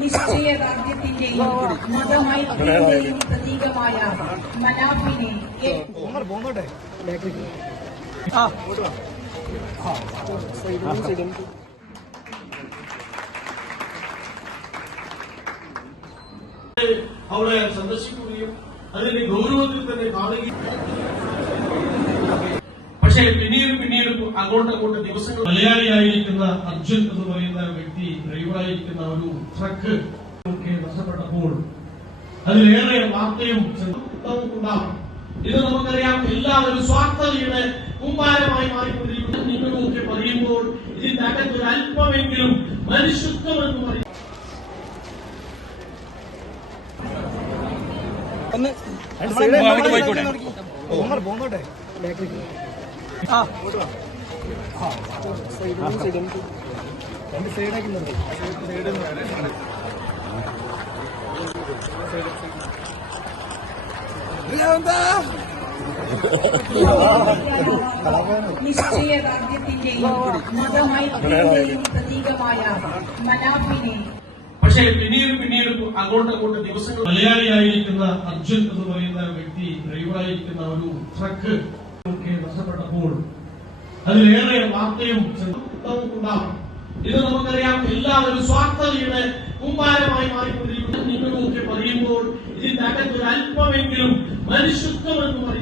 നിശ്ചയദാർഢ്യത്തിന്റെയും മതമൈത്രിയുടെയും പ്രതീകമായ മനാഫിനെ അവിടെ സന്ദർശിക്കുകയും അതിന്റെ ഗൗരവത്തിൽ തന്നെ കാണുകയും പക്ഷേ പിന്നീട് അങ്ങോട്ടങ്ങോട്ട് ദിവസങ്ങൾ മലയാളിയായിരിക്കുന്ന അർജുൻ എന്ന് പറയുന്ന വ്യക്തി ഡ്രൈവറായിരിക്കുന്ന ഒരു ട്രക്ക് നഷ്ടപ്പെട്ടപ്പോൾ അതിലേറെ വാർത്തയും ഉണ്ടാകും. ഇത് നമുക്കറിയാം. എല്ലാവരും സ്വാർത്ഥതയുടെ കൂമ്പാരമായി മാറിക്കൊണ്ടിരിക്കുന്നു. നിങ്ങളൊക്കെ പറയുമ്പോൾ ഇതിന്റെ അകത്തൊരു അല്പമെങ്കിലും മനുഷ്യത്വമെന്ന് പറയും. നിശ്ചയദാർഢ്യത്തിന്റെയും മതമൈത്രിയുടെയും പ്രതീകമായ മനാഫിനെ പക്ഷേ പിന്നീട് അങ്ങോട്ടങ്ങോട്ട് ദിവസങ്ങൾ മലയാളിയായിരിക്കുന്ന അർജുൻ എന്ന് പറയുന്ന വ്യക്തി ഡ്രൈവറായിരിക്കുന്ന ഒരു ട്രക്ക് നഷ്ടപ്പെട്ടപ്പോൾ അതിലേറെ വാർത്തയും ഉണ്ടാകും. ഇത് നമുക്കറിയാം. എല്ലാവരും സ്വാർത്ഥതയുടെ കൂമ്പാരമായി മാറിക്കൊണ്ടിരിക്കുന്നു. നിങ്ങളൊക്കെ പറയുമ്പോൾ ഇതിന്റെ അകത്തൊരു അല്പമെങ്കിലും മനുഷ്യത്വമെന്ന് പറയും.